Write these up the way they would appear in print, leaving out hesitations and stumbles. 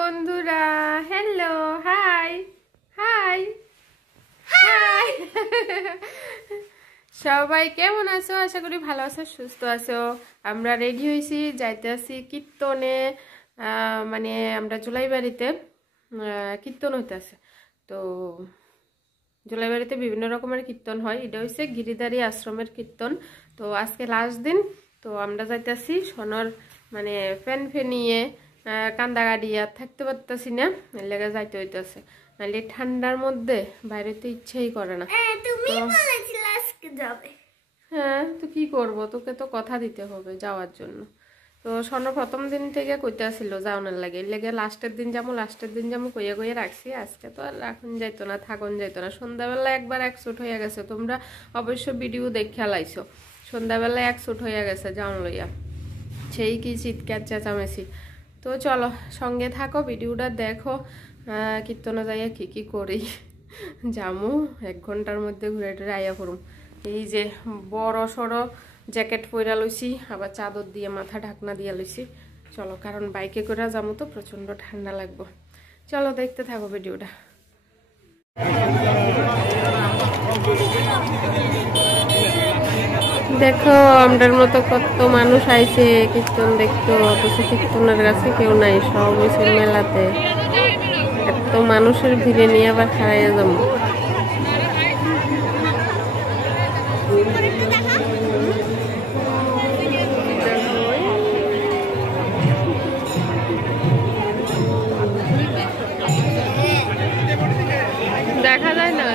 বন্ধুরা, hello, high high high. সবাই কেমন আছো? আশা করি ভালো আছো, সুস্থ আছো। আমরা রেডি হয়েছি, যাইতে আছি কীর্তনে। মানে আমরা জুলাইবাড়িতে কীর্তন হইতেছে। তো জুলাইবাড়িতে বিভিন্ন রকমের কীর্তন হয়। এটা হচ্ছে গিরিধারী আশ্রমের কীর্তন। তো আজকে লাস্ট দিন। তো আমরা যাইতেছি সোনার মানে ফ্যান ফেনিয়ে কান্দা গাড়িয়া থাকতে পারতেছি না, এর লেগে যাইতে হইতেছে। নাহলে ঠান্ডার মধ্যে বাইরে তো ইচ্ছেই করে না। হ্যাঁ, তো কি করব, তোকে তো কথা দিতে হবে যাওয়ার জন্য। তো সোনা প্রথম দিন থেকে কইতে আসছিল যাওয়ার লাগে, এর লেগে লাস্টের দিন যাবো কইয়া কইয়া রাখছি। আজকে তো আর রাখুন যাইতো না, থাকুন যাইতো না। সন্ধ্যাবেলা একবার এক শুট হয়ে গেছে, তোমরা অবশ্য ভিডিও দেখে লাইছো। সন্ধ্যাবেলা এক শুট হয়ে গেছে যাওয়ান লইয়া, সেই কি চিৎকার চেঁচামেচি। তো চলো সঙ্গে থাকো, ভিডিওটা দেখো। কীর্তনে যাইয়া কি করি যামু 1 ঘন্টার মধ্যে ঘুরে টুরে আইয়া পড়ুম। এই যে বড় সড়ো জ্যাকেট পরা লইছি, আবার চাদর দিয়ে মাথা ঢাকনা দিয়ে লইছি। চলো, কারণ বাইকে করে যাবো তো প্রচন্ড ঠান্ডা লাগবো। চলো দেখতে থাকো ভিডিওটা। দেখো আমরার মতো কত মানুষ আইছে কীর্তন দেখতো, অথচ কীর্তনের কাছে কেউ নাই, সব হয়েছে মেলাতে। এত মানুষের ভিড়ে নিয়ে আবার খারাইয়া যাবো। দেখা যায় না।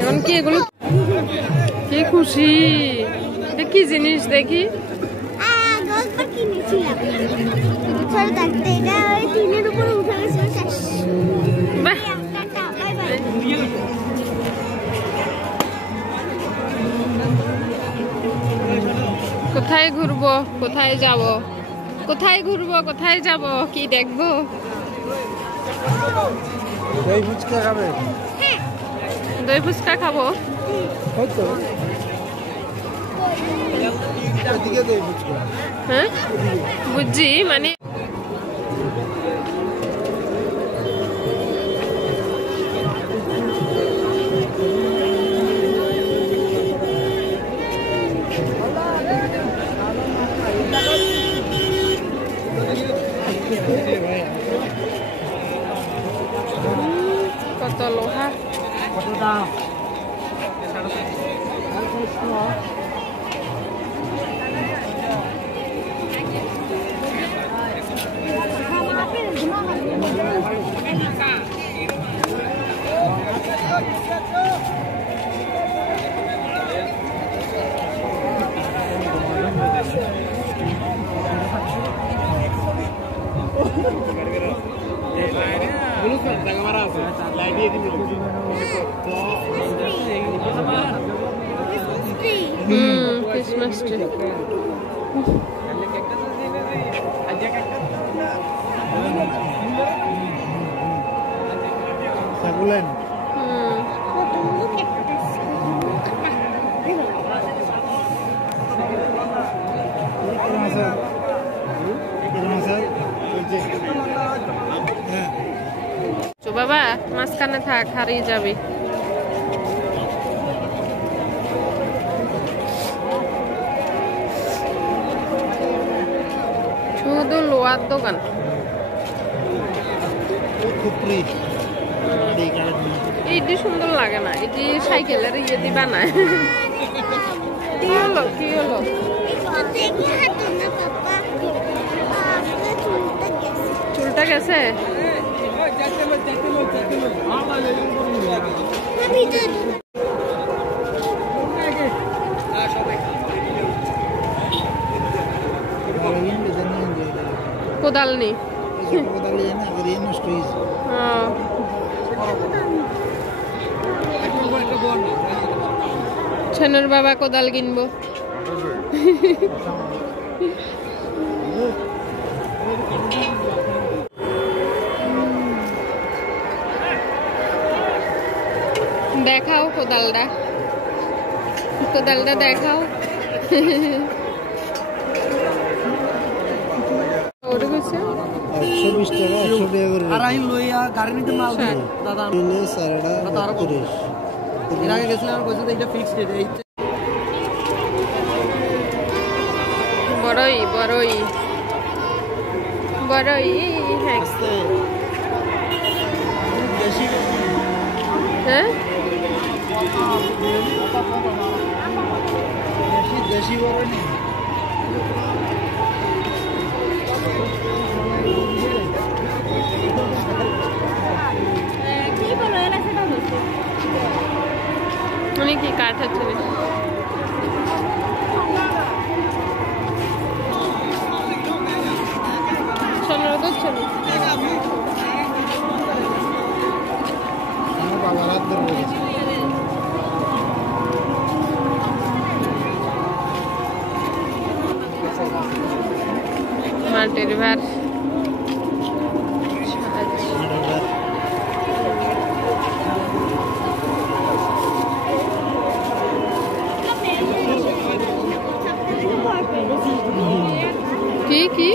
এখন কি এগুলো কি খুশি, কি জিনিস দেখি। কোথায় ঘুরবো, কোথায় যাব, কোথায় ঘুরবো, কোথায় যাব, কি দেখবো? দই ফুচকা খাবে? দই ফুচকা খাবো। হ্যাঁ বুঝছি, মানে কত লোহা। Christmas tree. বাবা মাঝখানে থাক, হারিয়ে যাবে। শুধু লোহার দোকান। এইটি সুন্দর লাগে না, এটি সাইকেলের ইয়ে দি বানায়। কি হলো কি হলো? চুলটা গেছে। কোদাল নেই। ছানুর বাবা কোদাল কিনবো। দেখাও কোদালটা, কোদালটা দেখাও। ওটা কইছে 120 টাকা 100 টাকা করে আর আই লইয়া গাড়ি নিতে মাল দিই দাদা কিনে সারাটা 30 এর আগে গেছিলাম কইছে এটা ফিক্সড রেট এই বড়ই বড়ই বড়ই হ্যাঁ হ্যাঁ দেশি বড়ই নেই উনি কি কাঠ আছে চলো করছো বাবা রাত ধরে মাটির ভার কি কি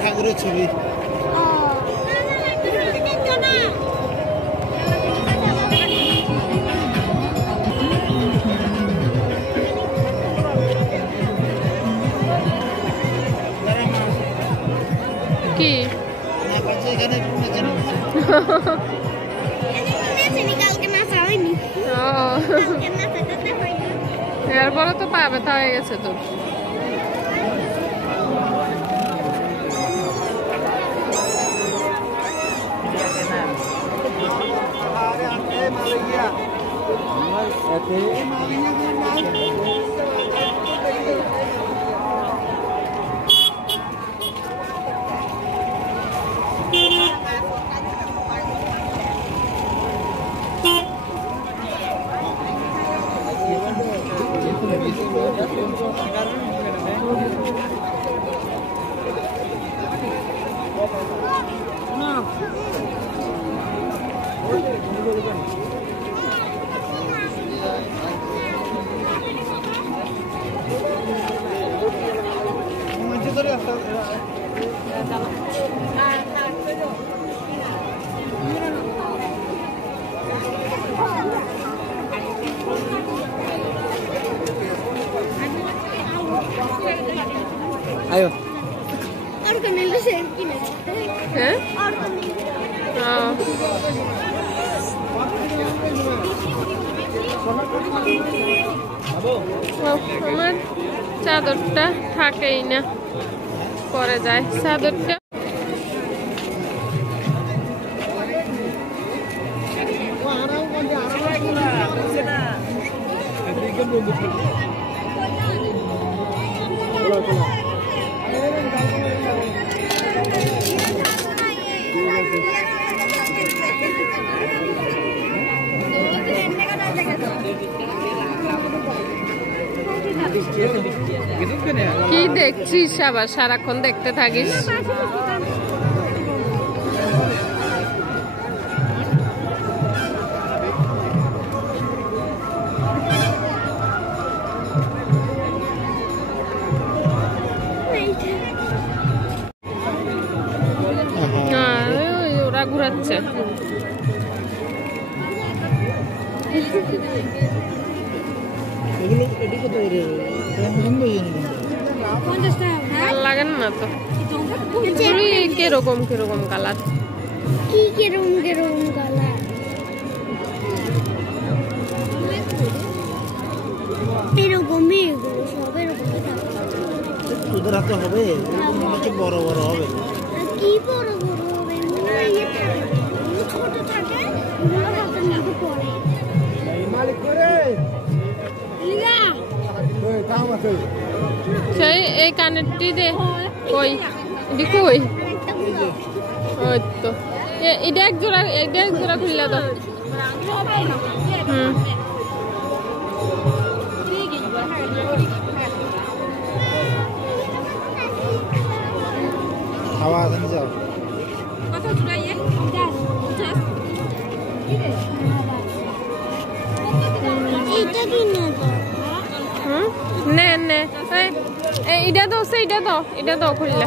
ঠাকুরের ছবি কি এরপরে তো পা ব্যথা হয়ে গেছে তো ayo হ্যাঁ আমার চাদরটা থাকেই না পরে যায় চাদরটা কি দেখছিস আবার সারাক্ষণ দেখতে থাকিস আছে। এগুলো এটি কত করে সুন্দর লাগেন না তো কিরকম কিরকম কালার কিরকম কালার এরকমই এগুলো সব এরকম তোদের হাতে হবে মনে হচ্ছে বড় বড় হবে। কি বড় বড় হবে ছোট থাকে ওগুলো হাতের মধ্যে পড়ে মালিক করে সেই এই কানেরটি দে কই এটি কই ওই তো এটা এক জোড়া খুললে তো খাওয়া আছে যাও এইটা কি না নে নে এটা তো খুললে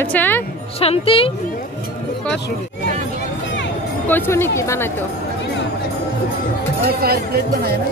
আচ্ছা শান্তি কইছো নাকি বানাইতো প্লেট বানায় না